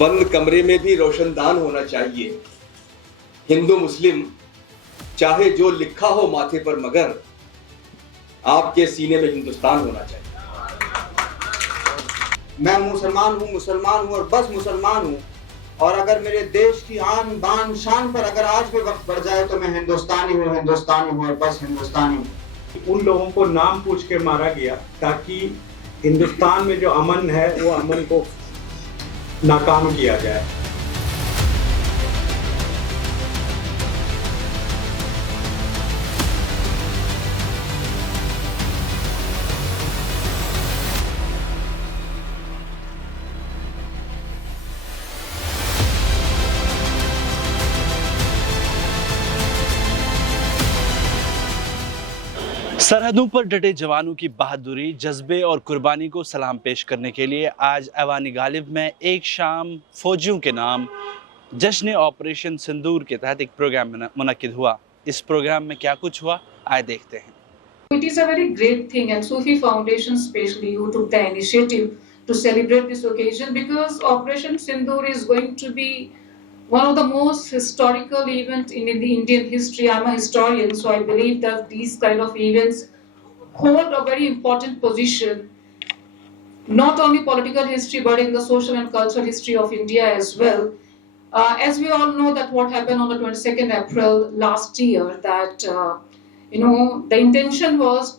बंद कमरे में भी रोशनदान होना चाहिए। हिंदू मुस्लिम चाहे जो लिखा हो माथे पर, मगर आपके सीने में हिंदुस्तान होना चाहिए। मैं मुसलमान हूँ और बस मुसलमान हूँ, और अगर मेरे देश की आन बान शान पर अगर आज भी वक्त बढ़ जाए तो मैं हिंदुस्तानी हूँ और बस हिंदुस्तानी हूँ। उन लोगों को नाम पूछ के मारा गया ताकि हिंदुस्तान में जो अमन है वो अमन को नाकाम किया जाए। सरहदों पर डटे जवानों की बहादुरी, जज्बे और कुर्बानी को सलाम पेश करने के लिए आज ऐवान गालिब में एक शाम फौजियों के नाम जश्न ऑपरेशन सिंदूर के तहत एक प्रोग्राम मुनक्किद हुआ। इस प्रोग्राम में क्या कुछ हुआ, आए देखते हैं। It is a very great thing, and Sufi Foundation especially who took the initiative to celebrate this occasion, because Operation Sindoor is going to be one of the most historical events in the Indian history. I'm a historian, so I believe that these kind of events hold a very important position, not only political history but in the social and cultural history of India as well. As we all know that what happened on the 22nd April last year, that the intention was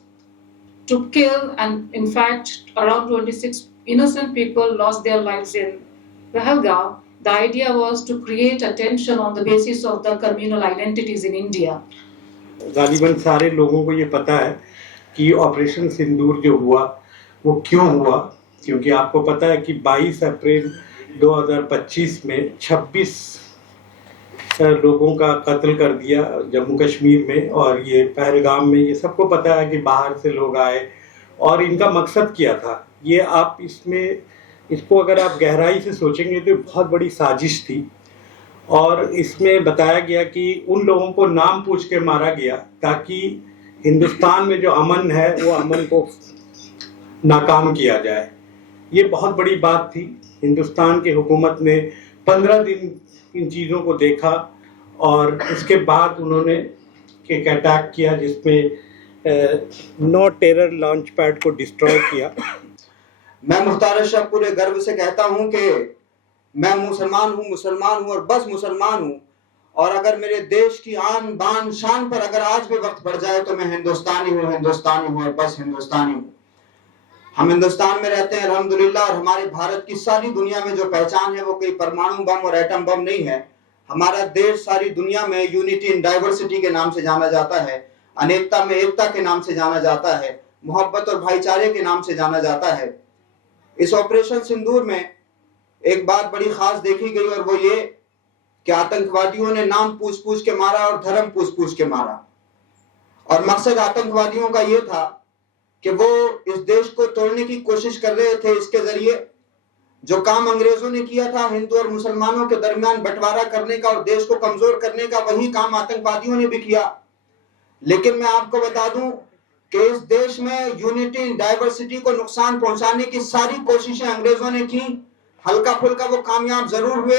to kill, and in fact around 26 innocent people lost their lives in Pahalgam. The idea was to create attention on the basis of the communal identities in India. गालिबन सारे लोगों को ये पता है कि operation सिंदूर जो हुआ वो क्यों हुआ, क्योंकि आपको पता है कि 22 अप्रैल 2025 में 26 लोगों का कत्ल कर दिया जम्मू कश्मीर में, और ये पहलगाम में, ये सबको पता है कि बाहर से लोग आए और इनका मकसद क्या था। ये आप इसको अगर आप गहराई से सोचेंगे तो बहुत बड़ी साजिश थी, और इसमें बताया गया कि उन लोगों को नाम पूछ के मारा गया ताकि हिंदुस्तान में जो अमन है वो अमन को नाकाम किया जाए। ये बहुत बड़ी बात थी। हिंदुस्तान की हुकूमत ने 15 दिन इन चीज़ों को देखा और उसके बाद उन्होंने एक अटैक किया जिसमें 9 टेरर लॉन्च पैड को डिस्ट्रॉय किया। मैं मुख्तार शाह पूरे गर्व से कहता हूँ कि मैं मुसलमान हूँ और बस मुसलमान हूँ, और अगर मेरे देश की आन बान शान पर अगर आज भी वक्त बढ़ जाए तो मैं हिंदुस्तानी हूँ और बस हिंदुस्तानी हूँ। हम हिंदुस्तान में रहते हैं अल्हम्दुलिल्लाह, और हमारे भारत की सारी दुनिया में जो पहचान है वो कोई परमाणु बम और एटम बम नहीं है। हमारा देश सारी दुनिया में यूनिटी इन डाइवर्सिटी के नाम से जाना जाता है, अनेकता में एकता के नाम से जाना जाता है, मोहब्बत और भाईचारे के नाम से जाना जाता है। इस ऑपरेशन सिंदूर में एक बात बड़ी खास देखी गई, और वो ये कि आतंकवादियों ने नाम पूछ के मारा और धर्म पूछ के मारा, और मकसद आतंकवादियों का ये था कि वो इस देश को तोड़ने की कोशिश कर रहे थे। इसके जरिए जो काम अंग्रेजों ने किया था हिंदू और मुसलमानों के दरमियान बंटवारा करने का और देश को कमजोर करने का, वही काम आतंकवादियों ने भी किया। लेकिन मैं आपको बता दूं कि इस देश में यूनिटी डाइवर्सिटी को नुकसान पहुंचाने की सारी कोशिशें अंग्रेजों ने की। हल्का फुल्का वो कामयाब जरूर हुए,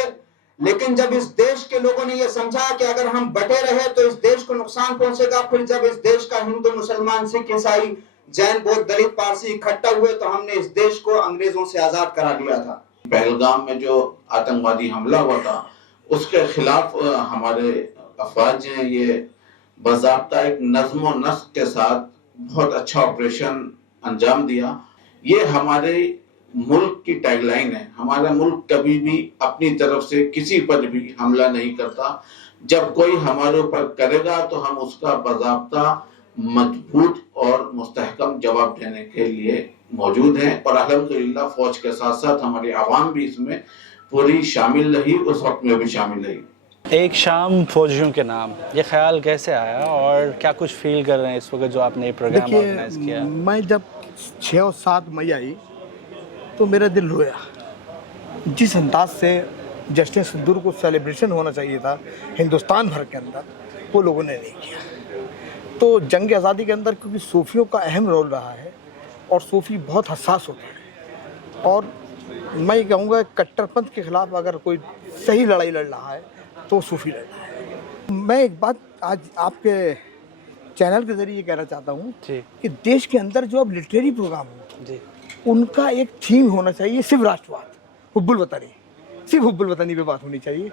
लेकिन जब इस देश के लोगों ने ये समझा कि अगर हम बटे रहे तो इस देश को नुकसान पहुंचेगा, फिर जब इस देश का हिंदू मुसलमान सिख ईसाई जैन बौद्ध दलित पारसी इकट्ठा हुए तो हमने इस देश को अंग्रेजों से आजाद करा दिया था। पहलगाम में जो आतंकवादी हमला हुआ था उसके खिलाफ हमारे अफवाज ने ये बाज़ाब्ता एक नज़्म व नस्क के साथ बहुत अच्छा ऑपरेशन अंजाम दिया। ये हमारे मुल्क की टैगलाइन है। हमारा मुल्क कभी भी अपनी तरफ से किसी पर भी हमला नहीं करता। जब कोई हमारे ऊपर करेगा तो हम उसका बाज़ाब्ता मजबूत और मुस्तहकम जवाब देने के लिए मौजूद हैं, और अल्हम्दुलिल्लाह फौज के साथ साथ हमारी आवाम भी इसमें पूरी शामिल रही, उस वक्त में भी शामिल रही। एक शाम फौजियों के नाम, ये ख्याल कैसे आया और क्या कुछ फील कर रहे हैं इस वक्त जो आपने ये प्रोग्राम ऑर्गेनाइज किया? मैं जब 6 और 7 मई आई तो मेरा दिल रोया। जिस अंदाज से जश्न सिंदूर को सेलिब्रेशन होना चाहिए था हिंदुस्तान भर के अंदर, वो लोगों ने नहीं किया। तो जंग आज़ादी के अंदर क्योंकि सूफियों का अहम रोल रहा है और सूफी बहुत हसास होते हैं, और मैं ये कहूँगा कट्टरपंथ के खिलाफ अगर कोई सही लड़ाई लड़ रहा है तो सूफी लड़ रहा है। मैं एक बात आज आपके चैनल के जरिए कहना चाहता हूँ जी कि देश के अंदर जो अब लिटरेरी प्रोग्राम हो जी उनका एक थीम होना चाहिए, सिर्फ राष्ट्रवाद, हुब्बुल वतनी, सिर्फ हुब्बुल वतनी पे बात होनी चाहिए,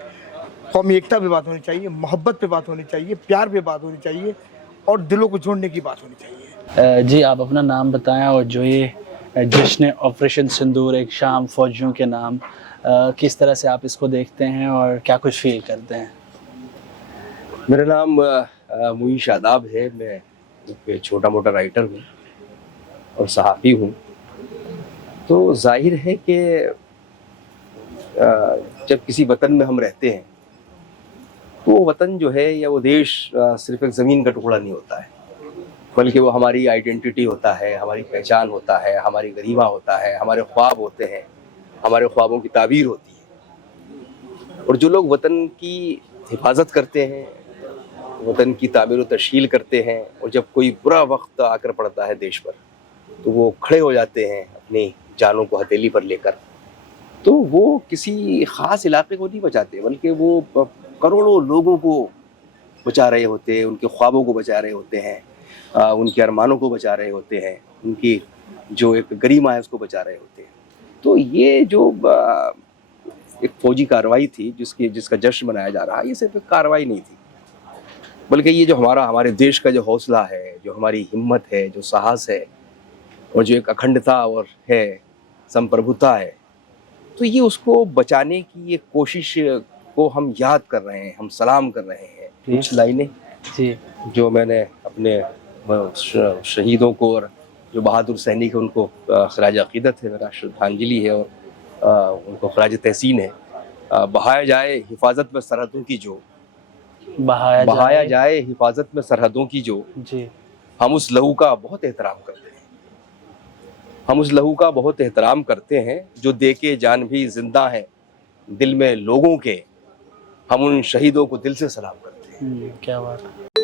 कौमी एकता पे बात होनी चाहिए, मोहब्बत पे बात होनी चाहिए, प्यार पे बात होनी चाहिए और दिलों को जोड़ने की बात होनी चाहिए। जी आप अपना नाम बताएं और जो ये जश्न ऑपरेशन सिंदूर एक शाम फौजियों के नाम, किस तरह से आप इसको देखते हैं और क्या कुछ फील करते हैं? मेरा नाम मुई शादाब है। मैं एक छोटा मोटा राइटर हूँ और सहाफ़ी हूँ। तो जाहिर है कि जब किसी वतन में हम रहते हैं तो वो वतन जो है या वो देश सिर्फ एक ज़मीन का टुकड़ा नहीं होता है, बल्कि वो हमारी आइडेंटिटी होता है, हमारी पहचान होता है, हमारी गरिमा होता है, हमारे ख्वाब होते हैं, हमारे ख्वाबों की ताबीर होती है। और जो लोग वतन की हिफाजत करते हैं, वतन की तामीर व तश्कील करते हैं, और जब कोई बुरा वक्त आकर पड़ता है देश पर तो वो खड़े हो जाते हैं अपनी जानों को हथेली पर लेकर, तो वो किसी ख़ास इलाके को नहीं बचाते, बल्कि वो करोड़ों लोगों को बचा रहे होते हैं, उनके ख्वाबों को बचा रहे होते हैं, उनके अरमानों को बचा रहे होते हैं, उनकी जो एक गरिमा है उसको बचा रहे होते हैं। तो ये जो एक फौजी कार्रवाई थी जिसका जश्न मनाया जा रहा है, ये सिर्फ एक कार्रवाई नहीं थी, बल्कि ये जो हमारे देश का जो हौसला है, जो हमारी हिम्मत है, जो साहस है और जो एक अखंडता और है, संप्रभुता है, तो ये उसको बचाने की ये कोशिश को हम याद कर रहे हैं, हम सलाम कर रहे हैं। कुछ लाइनें जी जो मैंने अपने शहीदों को और जो बहादुर सैनिक हैं उनको खराज अक़ीदत है, मेरा श्रद्धांजलि है और उनको खराज तहसीन है। बहाया जाए हिफाजत में सरहदों की जो, बहाया जाए हिफाजत में सरहदों की जो, जी हम उस लहू का बहुत एहतराम करते हैं, हम उस लहू का बहुत एहतराम करते हैं जो दे के जान भी जिंदा है दिल में लोगों के, हम उन शहीदों को दिल से सलाम करते हैं। क्या बात है।